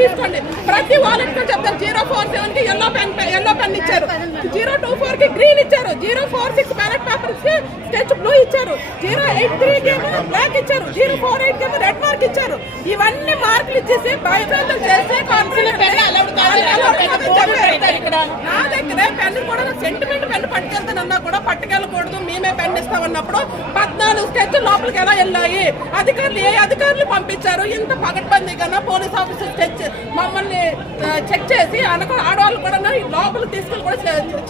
తీసుకోండి. ప్రతి వాలంటీర్ చెప్తారు 047 కి ఎల్లో పెన్ ఇచ్చారు, 024 కి గ్రీన్ ఇచ్చారు, 046 బ్యాలెట్ పేపర్స్ కి స్కెచ్ బ్లూ ఇచ్చారు, 083 కి బ్లాక్ ఇచ్చారు, 048 కి రెడ్ మార్క్ ఇచ్చారు. ఇవన్నీ మార్కులు ఇచ్చేసి భయభ్రాంతులు చేస్తే నా దగ్గరే పెన్ను కూడా సెంటిమెంట్ పెన్ను పట్టుకెళ్తానన్నా కూడా పట్టుకెళ్ళకూడదు, మేమే పెన్ను ఇస్తామన్నప్పుడు 14 స్కెచ్ లోపలికి ఎలా వెళ్ళాయి? అధికారులు ఏ అధికారులు పంపించారు? ఇంత పగడ్బందీగా పోలీస్ ఆఫీసర్ మమ్మల్ని చెక్ చేసి ఆడవాళ్ళు కూడా లోపల తీసుకుని కూడా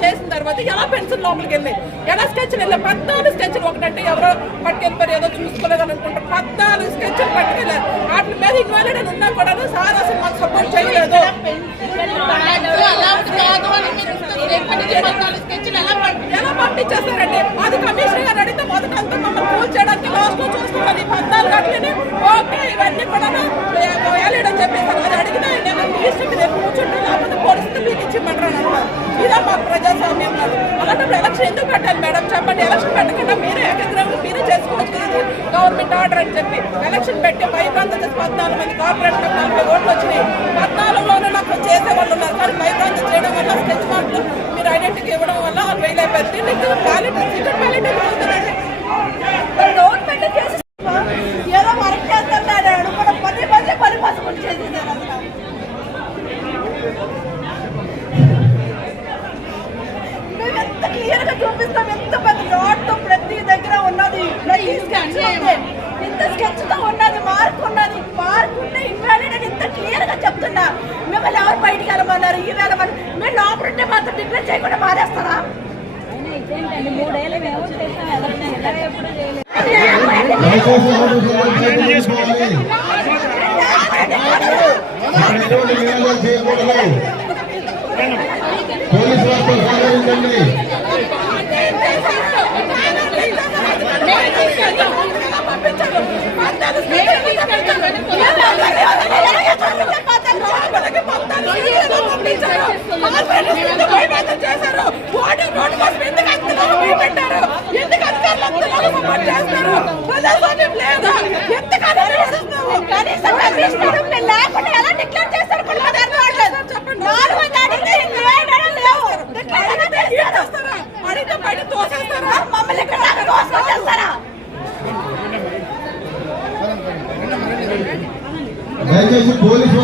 చేసిన తర్వాత ఎలా పెన్సిల్ లోపలికి వెళ్ళాయి, ఎలా స్కెచ్లు వెళ్ళాయి? 14 స్కెచ్లు, ఒకటంటే ఎవరో పట్టుకెళ్ళిపోయారు, ఏదో చూసుకోలేదని అనుకుంటారు. 14 స్కెచ్లు పట్టుకెళ్ళారు. వాటి మీద ఇన్వాలిడ్ అని ఉన్నా కూడా సార్ అసలు మాకు సపోర్ట్ చేయలేదు. ఎలా పంపించేస్తారండి? అది కమిషనర్ గారు అడిగితే మొదటంతా మమ్మల్ని కూల్ చేయడానికి లాస్ట్ లో చూసుకోవాలి. 14 గంటలని ఓకే ఇవన్నీ కూడా వేయలేడని చెప్పేసి అది అడిగినా నేను కూర్చుంటే లేకపోతే పోలీసులు మీకు ఇచ్చిమంటారు అంటారు. ఇదా మా ప్రజాస్వామ్యం కాదు. అలాంటప్పుడు ఎలక్షన్ ఎందుకు పెట్టాలి మేడం చెప్పండి? ఎలక్షన్ పెట్టకుండా మీరే ఏకగ్రహం మీరే చేసుకోవచ్చు, గవర్నమెంట్ ఆర్డర్ అని చెప్పి ఎలక్షన్ పెట్టి భయభ్రాంతం 14 మంది కార్పొరేట్ 40 ఓట్లు వచ్చినాయి. 14లోనే నాకు చేసేవాళ్ళు ఉన్నారు, కానీ భయభ్రాంతం చేయడం వల్ల స్కెచ్ మార్కులు మీరు ఐడెంటిటీ ఇవ్వడం వల్ల వాళ్ళు వేయలేకపోతే బ్యాలెట్ సీక్రెట్ బ్యాలెట్ అవుతుందండి. గవర్నమెంట్ చేసి ఏదో వర్క్ చేస్తున్నాడు కూడా 10 మంది పరిపాలన చేసేసారు. మేము ఎంత క్లియర్ గా చూపిస్తాం, ఎంత పెద్ద డాట్ ప్రతి దగ్గర ఉన్నది, ఇంత స్కెచ్ తో ఉన్నది, మార్క్ ఉన్నది, మార్క్ ఉంటే ఇన్వాలిడ్ అని ఇంత క్లియర్ గా చెప్తున్నా. మిమ్మల్ని ఎవరు బయటికి వెళ్ళమన్నారు? ఈ వెళ్ళమని మేము లోపల ఉంటే మాత్రం డిక్లేర్ చేయకుండా మారేస్తారా? దయచేసి పోలీసు